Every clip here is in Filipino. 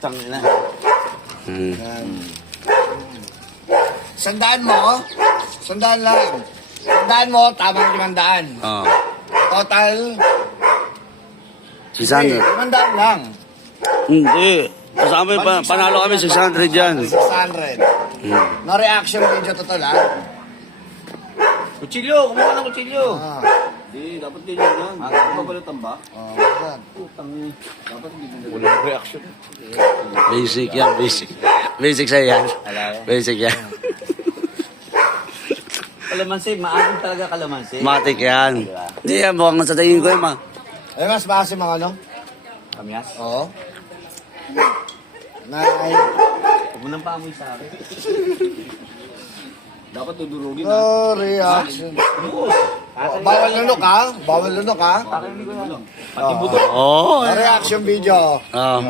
Tangina. Sandaan mo, sandaan lang. Sandaan mo, tamang 500. Oo. Total, 600. 500 lang. Hindi. Kasama yung panalo kami 600 yan. 600. No reaction video to tol, ha? Kutsilyo! Kumuha ng kutsilyo! Ah, Di, dapat din yun yan. Mabalatan ba? yan. Putang eh. Dapat hindi din. Walang reaction. Basic yan, basic. Basic sa'yo yan. Basic yan. Kalamansi, maasim talaga kalamansi. Matik yan. Hindi yan, mukhang sa tingin ko yan, ma. Ay, mas base mga ano? Kamyas? Oo. Nay. Huwag mo nang paamoy sa akin. Dapat tudurugin ha. No reaction. Bawal lunok, ha? Bawal lunok, ha? Parang hindi ko yan. Pati buto. Oo. No reaction video. Ayun.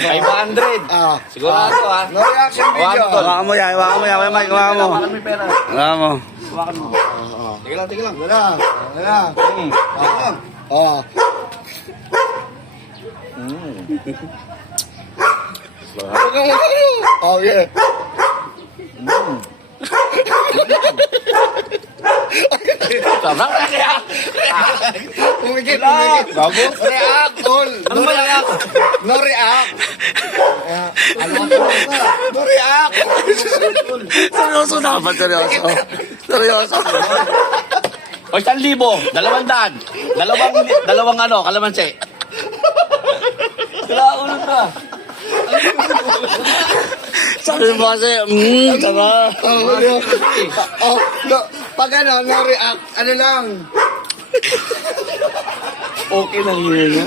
500. Ah. Sigurado ha. No reaction video. Hawakan mo yan, hawakan mo yan, Mike, hawakan mo. Hawakan mo yung pera. Hawakan mo. Hawakan mo. Teka lang, teka lang. Wala. Wala. Oh. Oh, yeah. Sarap na kaya. Umigit, umigit. Bago? React, tol. Ano ba react? No react. No react. Seryoso dapat, seryoso. Seryoso. O, 1,000. 200. Dalawang ano, kalamansi. Wala ulo ka. Sabi mo kasi, tama. Oh, no, pag ano, no react, ano lang. Okay lang yun.